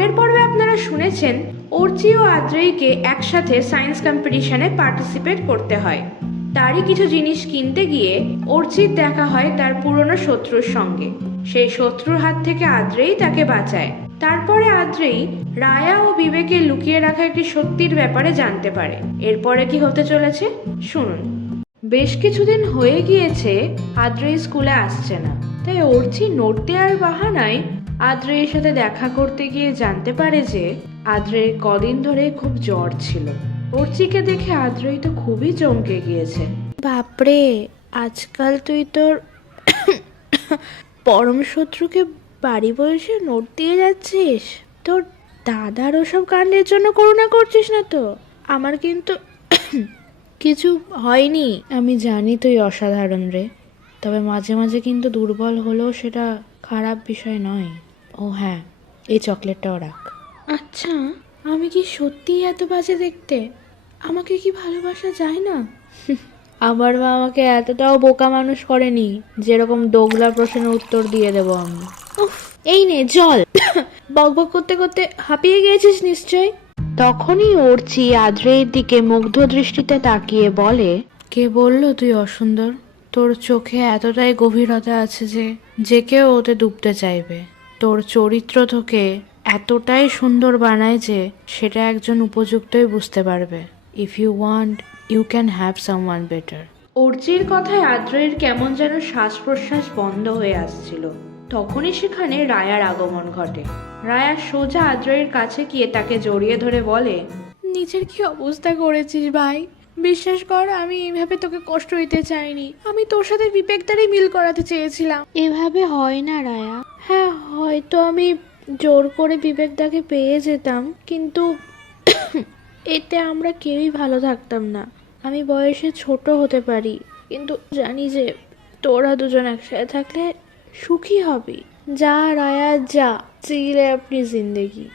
আগের পর্বে আপনারা শুনেছেন অর্চি ও আদ্রেইকে একসাথে সায়েন্স কম্পিটিশনে পার্টিসিপেট করতে হয়। তারই কিছু জিনিস কিনতে গিয়ে অর্চির দেখা হয় তার পুরনো শত্রুর সঙ্গে। সেই শত্রুর হাত থেকে আদ্রেই তাকে বাঁচায়। তারপরে আদ্রেই রায়া ও বিবেকে লুকিয়ে রাখা একটি সত্যির ব্যাপারে জানতে পারে। এরপরে কি হতে চলেছে? শুনুন। বেশ কিছুদিন হয়ে গিয়েছে, আদ্রেই স্কুলে আসছে না। তাই অর্চি নোট দেওয়ার বাহানায় আদ্রের সাথে দেখা করতে গিয়ে জানতে পারে যে আদ্রের কদিন ধরে খুব জ্বর ছিল। অর্চিকে দেখে আদ্রেই তো খুবই চমকে গিয়েছে। বাপরে আজকাল তুই তোর পরম শত্রুকে বাড়ি বসে নোট দিয়ে যাচ্ছিস? তোর দাদার ওসব কাণ্ডের জন্য করুণা করছিস না তো? আমার কিন্তু কিছু হয়নি। আমি জানি তুই অসাধারণ রে তবে মাঝে মাঝে কিন্তু দুর্বল হলেও সেটা খারাপ বিষয় নয়। ও হ্যাঁ এই চকলেটটাও রাখ। আচ্ছা আমি কি সত্যিই এত বাজে দেখতে? আমাকে কি ভালোবাসা যায় না? আমার মা আমাকে এতটাও বোকা মানুষ করেনি যেরকম দোগলা প্রশ্নের উত্তর দিয়ে দেবো আমি। উফ, এই নে জল। বক বক করতে করতে হাঁপিয়ে গিয়েছিস নিশ্চয়? তখনই অর্চি আদ্রের দিকে মুগ্ধ দৃষ্টিতে তাকিয়ে বলে কে বলল তুই অসুন্দর? তোর চোখে এতটাই গভীরতা আছে যে যে কেউ ওতে ডুবতে চাইবে। তোর চরিত্র তোকে এতটাই সুন্দর বানায় যে সেটা একজন উপযুক্তই বুঝতে পারবে। If you want you can have someone better অর্জির কথায় আদ্রের কেমন যেন শ্বাস প্রশ্বাস বন্ধ হয়ে আসছিল। তখনই সেখানে রায়ার আগমন ঘটে। রায়া সোজা আদ্রের কাছে গিয়ে তাকে জড়িয়ে ধরে বলে নিজের কি অবস্থা করেছিস ভাই? বিশ্বাস কর আমি এইভাবে তোকে কষ্ট দিতে চাইনি। আমি তোর সাথে বিবেকদারই মিল করাতে চেয়েছিলাম। এভাবে হয় না রায়া। হ্যাঁ হয়তো আমি জোর করে বিবেকদাকে পেয়ে যেতাম কিন্তু এতে আমরা কেউই ভালো থাকতাম না। আমি বয়সে ছোট হতে পারি কিন্তু জানি যে তোরা দুজন একসাথে থাকলে সুখী হবি। যা রায়া যা চিলে আপনি জিন্দেগি।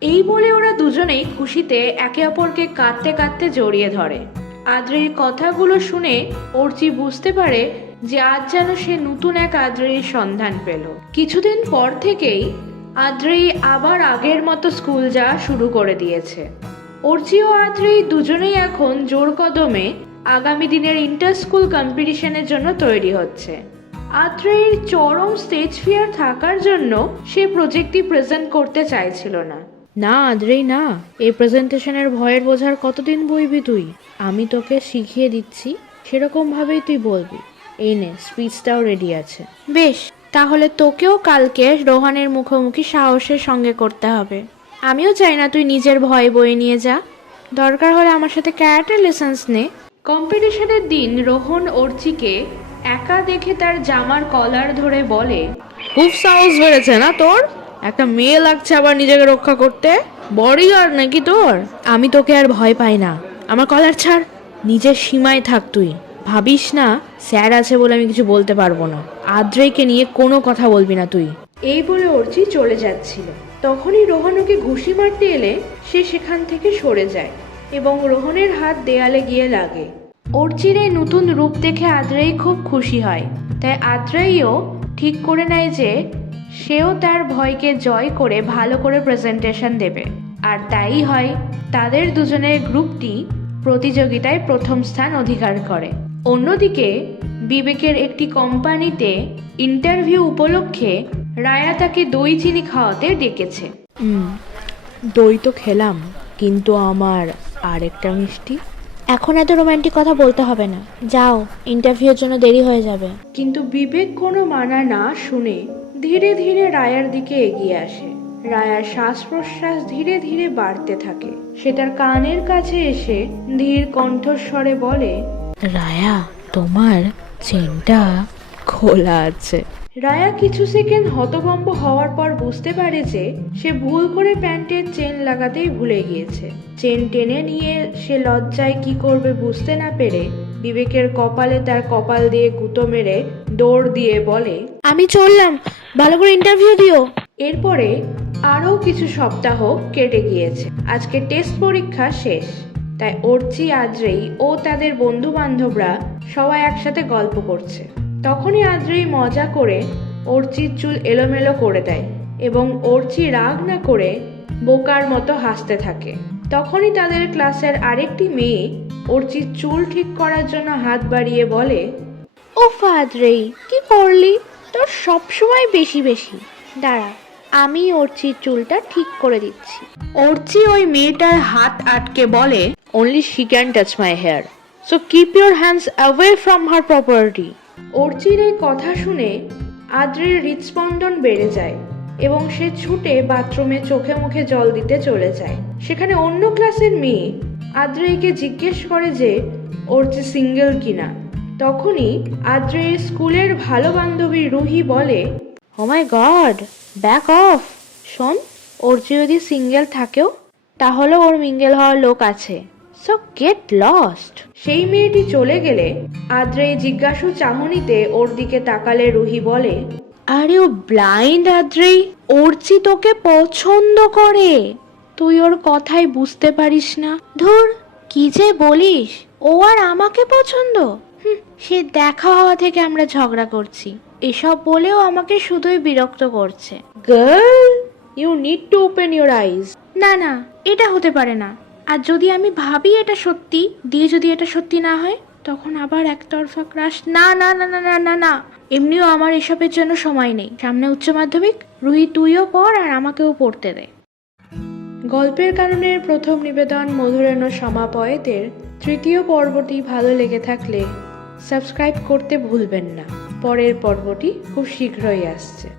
এই বলে ওরা দুজনেই খুশিতে একে অপরকে কাঁদতে কাঁদতে জড়িয়ে ধরে। আদ্রের কথাগুলো শুনে অর্চি বুঝতে পারে যে আজ যেন সে নতুন এক আদ্রের সন্ধান পেল। কিছুদিন পর থেকেই আদ্রেই আবার আগের মতো স্কুল যাওয়া শুরু করে দিয়েছে। অর্চি ও আদ্রেই দুজনেই এখন জোর কদমে আগামী দিনের ইন্টার স্কুল কম্পিটিশনের জন্য তৈরি হচ্ছে। আত্রেয়ের চরম স্টেজ ফিয়ার থাকার জন্য সে প্রজেক্টটি প্রেজেন্ট করতে চাইছিল না। না আদ্রেই না। এই প্রেজেন্টেশনের ভয়ের বোঝার কতদিন বইবি তুই? আমি তোকে শিখিয়ে দিচ্ছি সেরকম ভাবেই তুই বলবি। এই নে স্পিচটাও রেডি আছে। বেশ তাহলে তোকেও কালকে রোহানের মুখোমুখি সাহসের সঙ্গে করতে হবে। আমিও চাই না তুই নিজের ভয় বয়ে নিয়ে যা। দরকার হলে আমার সাথে ক্যারাটে লেসেন্স নে। কম্পিটিশনের দিন রোহন অর্চিকে একা দেখে তার জামার কলার ধরে বলে খুব সাহস বেড়েছে না তোর? একটা মেয়ে লাগছে আবার নিজেকে রক্ষা করতে? বডিগার্ড নাকি তোর? আমি তোকে আর ভয় পাই না। আমার কলার ছাড়। নিজের সীমায় থাক তুই। ভাবিস না স্যার আছে বলে আমি কিছু বলতে পারব না। আদ্রেকে নিয়ে কোনো কথা বলবি না তুই। এই বলে অর্চি চলে যাচ্ছিল। তখনই রোহন ওকে ঘুষি মারতে এলে সে সেখান থেকে সরে যায় এবং রোহনের হাত দেয়ালে গিয়ে লাগে। অর্চির এই নতুন রূপ দেখে আদ্রেই খুব খুশি হয়। তাই আদ্রেইও ঠিক করে নেয় যে সেও তার ভয়কে জয় করে ভালো করে প্রেজেন্টেশন দেবে। আর তাই হয় তাদের দুজনের গ্রুপটি প্রতিযোগিতায় প্রথম স্থান অধিকার করে। অন্যদিকে বিবেকের একটি কোম্পানিতে ইন্টারভিউ উপলক্ষে রায়া তাকে দই চিনি খাওয়াতে ডেকেছে। দই তো খেলাম কিন্তু আমার আরেকটা মিষ্টি। এখন এত রোমান্টিক কথা বলতে হবে না। যাও ইন্টারভিউর জন্য দেরি হয়ে যাবে। কিন্তু বিবেক কোনো মানা না শুনে ধীরে ধীরে রায়ার দিকে এগিয়ে আসে। রায়ার শ্বাস প্রশ্বাস ধীরে ধীরে বাড়তে থাকে। সে তার কানের কাছে এসে ধীর কণ্ঠস্বরে বলে রায়া তোমার চেনটা খোলা আছে। রায়া কিছু সেকেন্ড হতভম্ব হওয়ার পর বুঝতে পারে যে সে ভুল করে প্যান্টের চেন লাগাতেই ভুলে গিয়েছে। চেন টেনে নিয়ে সে লজ্জায় কি করবে বুঝতে না পেরে বিবেকের কপালে তার কপাল দিয়ে গুঁতো মেরে দৌড় দিয়ে বলে আমি চললাম ভালো করে ইন্টারভিউ দিও। এরপরে আরও কিছু সপ্তাহ কেটে গিয়েছে। আজকে টেস্ট পরীক্ষা শেষ। তাই অর্চি আদ্রেই ও তাদের বন্ধু বান্ধবরা সবাই একসাথে গল্প করছে। তখনই আদ্রেই মজা করে অর্চির চুল এলোমেলো করে দেয় এবং অর্চি রাগ না করে বোকার মতো হাসতে থাকে। তখনই তাদের ক্লাসের আরেকটি মেয়ে অর্চির চুল ঠিক করার জন্য হাত বাড়িয়ে বলে ও ফাদরেই কি করলি? তোর সবসময় বেশি বেশি। দাঁড়া আমি অর্চির চুলটা ঠিক করে দিচ্ছি। অর্চি ওই মেয়েটার হাত আটকে বলে only she can touch my hair so keep your hands away from her property অর্চির এই কথা শুনে আদ্রের হৃদস্পন্দন বেড়ে যায় এবং সে ছুটে বাথরুমে চোখে মুখে জল দিতে চলে যায়। সেখানে অন্য ক্লাসের মেয়ে আদ্রেকে জিজ্ঞেস করে যে অর্চি সিঙ্গেল কিনা? তখনই আদ্রের স্কুলের ভালো বান্ধবী রুহি বলে oh my god back off শোন অর্চি যদি সিঙ্গেল থাকেও তাহলে ওর মিঙ্গেল হওয়ার লোক আছে। সো গেট লস্ট সেই মেয়েটি চলে গেলে আদ্রেই জিজ্ঞাসু চাহনিতে ওর দিকে তাকালে রুহি বলে, আর ও ব্লাইন্ড আদ্রেই অর্চি তোকে পছন্দ করে। তুই ওর কথাই বুঝতে পারিস না। ধুর, কি যে বলিস, ও আর আমাকে পছন্দ। সে দেখা হওয়া থেকে আমরা ঝগড়া করছি। এসব বলেও আমাকে শুধুই বিরক্ত করছে। Girl you need to open your eyes না না এটা হতে পারে না। আর যদি আমি ভাবি এটা সত্যি দিয়ে যদি এটা সত্যি না হয় তখন আবার একতরফা ক্রাশ না না না না না না না। এমনিও আমার এসবের জন্য সময় নেই। সামনে উচ্চ মাধ্যমিক রুহি তুইও পড় আর আমাকেও পড়তে দে। গল্পের কারণে প্রথম নিবেদন মধুরেণ সমাপয়েতের তৃতীয় পর্বটি ভালো লেগে থাকলে সাবস্ক্রাইব করতে ভুলবেন না। পরের পর্বটি খুব শীঘ্রই আসছে।